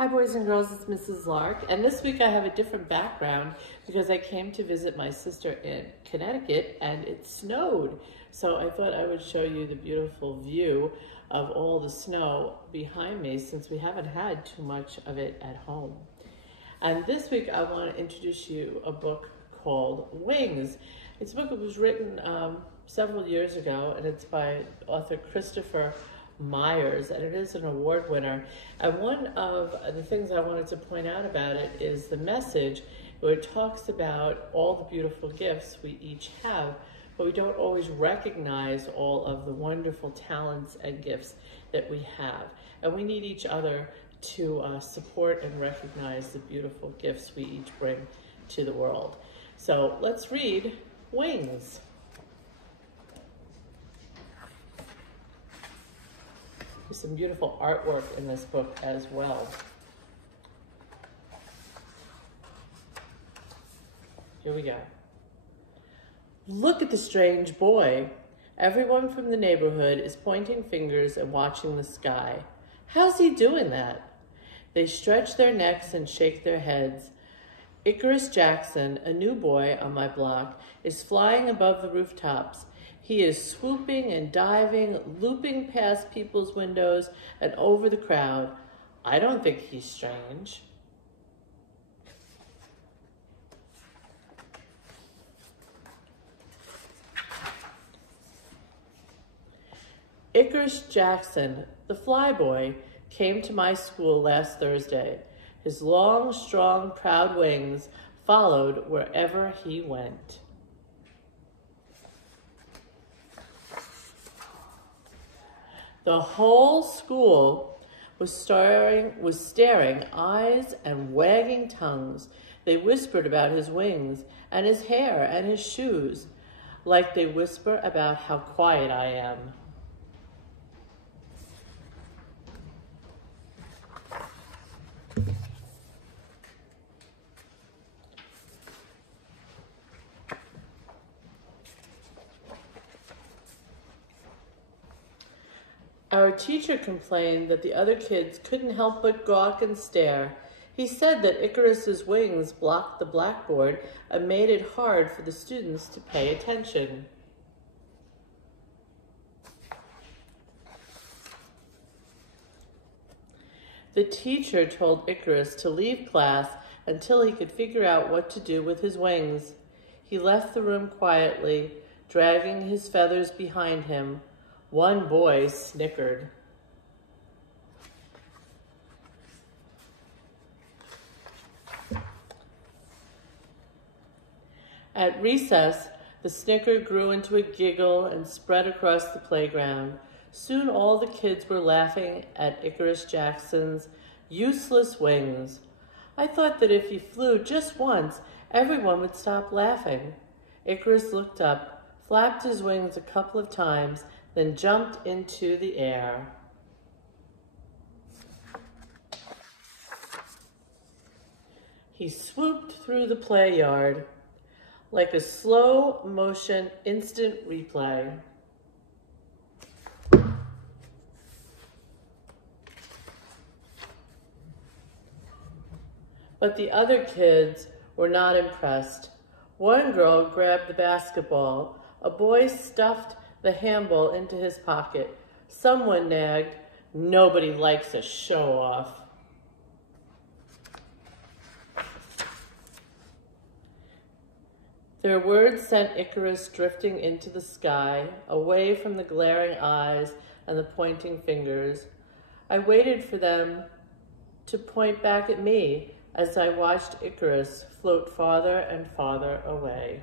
Hi boys and girls, it's Mrs. Lark, and this week I have a different background because I came to visit my sister in Connecticut and it snowed. So I thought I would show you the beautiful view of all the snow behind me since we haven't had too much of it at home. And this week I want to introduce you a book called Wings. It's a book that was written several years ago, and it's by author Christopher Myers, and it is an award winner. And one of the things I wanted to point out about it is the message where it talks about all the beautiful gifts we each have, but we don't always recognize all of the wonderful talents and gifts that we have. And we need each other to support and recognize the beautiful gifts we each bring to the world. So let's read Wings. There's some beautiful artwork in this book as well. Here we go. Look at the strange boy. Everyone from the neighborhood is pointing fingers and watching the sky. How's he doing that? They stretch their necks and shake their heads. Icarus Jackson, a new boy on my block, is flying above the rooftops. He is swooping and diving, looping past people's windows and over the crowd. I don't think he's strange. Icarus Jackson, the flyboy, came to my school last Thursday. His long, strong, proud wings followed wherever he went. The whole school was staring, eyes and wagging tongues. They whispered about his wings and his hair and his shoes, like they whisper about how quiet I am. Our teacher complained that the other kids couldn't help but gawk and stare. He said that Icarus's wings blocked the blackboard and made it hard for the students to pay attention. The teacher told Icarus to leave class until he could figure out what to do with his wings. He left the room quietly, dragging his feathers behind him. One boy snickered. At recess, the snicker grew into a giggle and spread across the playground. Soon all the kids were laughing at Icarus Jackson's useless wings. I thought that if he flew just once, everyone would stop laughing. Icarus looked up, flapped his wings a couple of times, then jumped into the air. He swooped through the play yard like a slow motion instant replay. But the other kids were not impressed. One girl grabbed the basketball. A boy stuffed the handball into his pocket. Someone nagged, "Nobody likes a show-off." Their words sent Icarus drifting into the sky, away from the glaring eyes and the pointing fingers. I waited for them to point back at me as I watched Icarus float farther and farther away.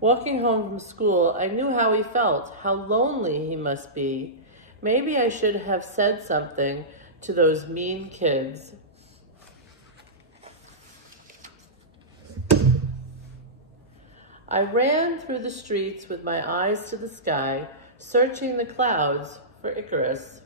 Walking home from school, I knew how he felt, how lonely he must be. Maybe I should have said something to those mean kids. I ran through the streets with my eyes to the sky, searching the clouds for Icarus.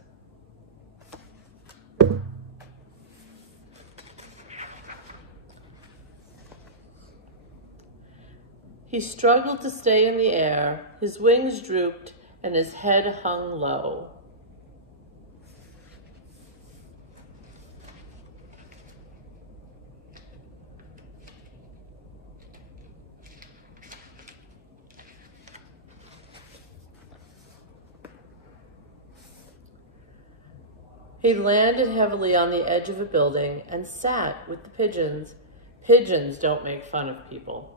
He struggled to stay in the air. His wings drooped and his head hung low. He landed heavily on the edge of a building and sat with the pigeons. Pigeons don't make fun of people.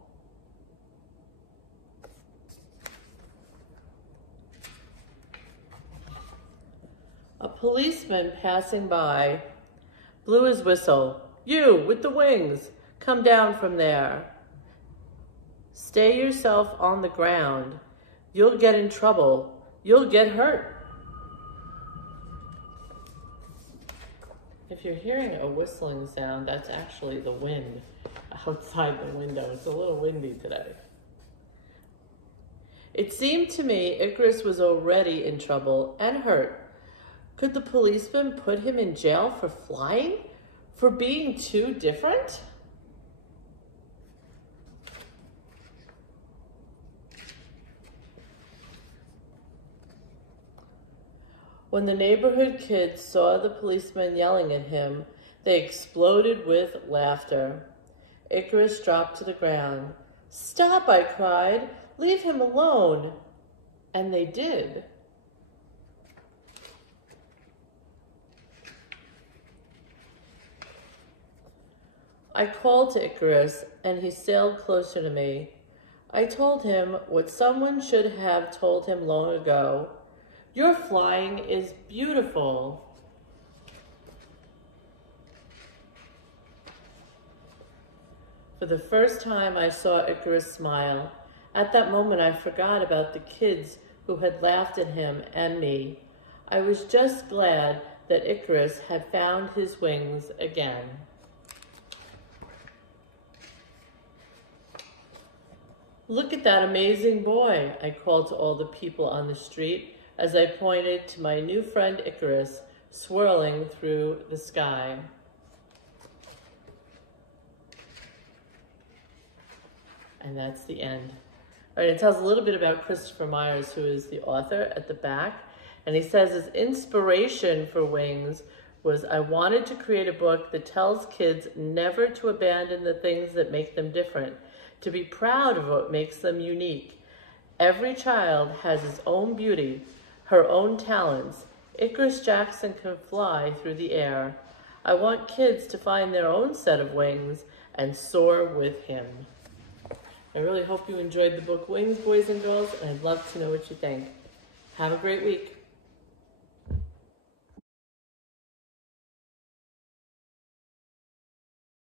A policeman passing by blew his whistle. "You, with the wings, come down from there. Stay yourself on the ground. You'll get in trouble. You'll get hurt." If you're hearing a whistling sound, that's actually the wind outside the window. It's a little windy today. It seemed to me Icarus was already in trouble and hurt. Could the policeman put him in jail for flying? For being too different? When the neighborhood kids saw the policeman yelling at him, they exploded with laughter. Icarus dropped to the ground. "Stop," I cried. "Leave him alone." And they did. I called to Icarus, and he sailed closer to me. I told him what someone should have told him long ago. "Your flying is beautiful." For the first time, I saw Icarus smile. At that moment, I forgot about the kids who had laughed at him and me. I was just glad that Icarus had found his wings again. "Look at that amazing boy," I called to all the people on the street as I pointed to my new friend Icarus swirling through the sky. And that's the end. All right, it tells a little bit about Christopher Myers, who is the author at the back. And he says his inspiration for Wings was, "I wanted to create a book that tells kids never to abandon the things that make them different, to be proud of what makes them unique. Every child has his own beauty, her own talents. Icarus Jackson can fly through the air. I want kids to find their own set of wings and soar with him." I really hope you enjoyed the book Wings, boys and girls, and I'd love to know what you think. Have a great week.